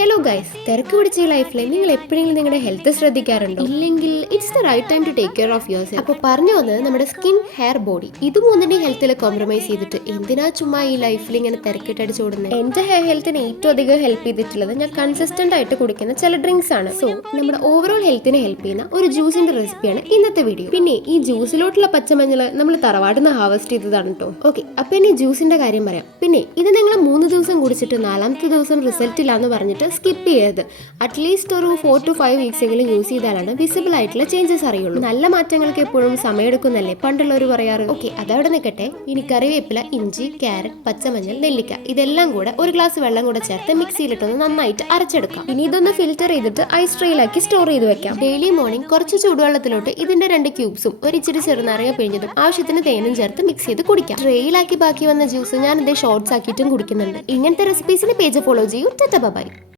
Hello guys, തിരക്ക് പിടിച്ച ലൈഫിൽ നിങ്ങൾ എപ്പോഴെങ്കിലും നിങ്ങളുടെ ഹെൽത്ത് ശ്രദ്ധിക്കാറുണ്ടോ? ഇല്ലെങ്കിൽ it's the right time to take care of yourself. അപ്പോൾ പറഞ്ഞു വന്നത് നമ്മുടെ സ്കിൻ, ഹെയർ, ബോഡി ഇത് മൂന്നിന്റെയും ഹെൽത്തിൽ കോംപ്രമൈസ് ചെയ്തിട്ട് എന്തിനാ ചുമ്മാ ഈ ലൈഫിൽ ഇങ്ങനെ തിരക്കിട്ടടിച്ച് ഓടുന്നത്? എന്റെ ഹെയർ ഹെൽത്തിന് ഏറ്റവും അധികം ഹെൽപ്പ് ചെയ്തിട്ടുള്ളത് ഞാൻ കൺസിസ്റ്റന്റ് ആയിട്ട് കുടിക്കുന്ന ചില ഡ്രിങ്ക്സ് ആണ്. സോ നമ്മുടെ ഓവറോൾ ഹെൽത്തിനെ ഹെൽപ്പ് ചെയ്യുന്ന ഒരു ജ്യൂസിന്റെ റെസിപ്പിയാണ് ഇന്നത്തെ വീഡിയോ. പിന്നെ ഈ ജ്യൂസിലോട്ടുള്ള പച്ചമഞ്ഞൾ നമ്മൾ തറവാട്ടിന്ന് ഹാർവെസ്റ്റ് ചെയ്തതാണ് കേട്ടോ. ഓക്കെ, അപ്പൊ ഇനി ജ്യൂസിന്റെ കാര്യം പറയാം. പിന്നെ ഇത് നിങ്ങൾ 3 ദിവസം കുടിച്ചിട്ട് 4ാമത്തെ ദിവസം റിസൾട്ട് ഇല്ലാന്ന് പറഞ്ഞിട്ട് സ്കിപ്പ് ചെയ്യരുത്. അറ്റ്ലീസ്റ്റ് ഒരു 4 to 5 weeks എങ്കിലും യൂസ് ചെയ്താലാണ് വിസിബിൾ ആയിട്ടുള്ള ചേഞ്ചസ് അറിയുള്ളൂ. നല്ല മാറ്റങ്ങൾക്ക് എപ്പോഴും സമയമെടുക്കുന്നല്ലേ പണ്ടുള്ളവർ പറയാറ്. ഓക്കെ, അതവിടെ നിൽക്കട്ടെ. ഇനി കറിവേപ്പില, ഇഞ്ചി, ക്യാരറ്റ്, പച്ചമഞ്ഞൾ, നെല്ലിക്ക ഇതെല്ലാം കൂടെ ഒരു ഗ്ലാസ് വെള്ളം കൂടെ ചേർത്ത് മിക്സിയിലിട്ടൊന്ന് നന്നായിട്ട് അരച്ചെടുക്കാം. ഇനി ഇതൊന്ന് ഫിൽറ്റർ ചെയ്തിട്ട് ഐസ് ട്രേയിലാക്കി സ്റ്റോർ ചെയ്ത് വെക്കാം. ഡെയിലി മോർണിംഗ് കുറച്ച് ചൂടുവെള്ളത്തിലോട്ട് ഇതിന്റെ 2 ക്യൂബ്സും ഒരു ഇച്ചിരി ചെറുനാരങ്ങ പിഴിഞ്ഞതും ആവശ്യത്തിന് തേനും ചേർത്ത് മിക്സ് ചെയ്ത് കുടിക്കാം. ട്രേയിലാക്കി ബാക്കി വന്ന ജ്യൂസ് ഞാൻ ഇതേ ഷോർട്ട്സ് ആക്കിയിട്ടും കുടിക്കുന്നുണ്ട്. ഇങ്ങനത്തെ റെസിപ്പീസിന് പേജ് ഫോളോ ചെയ്യൂ. Tata bye.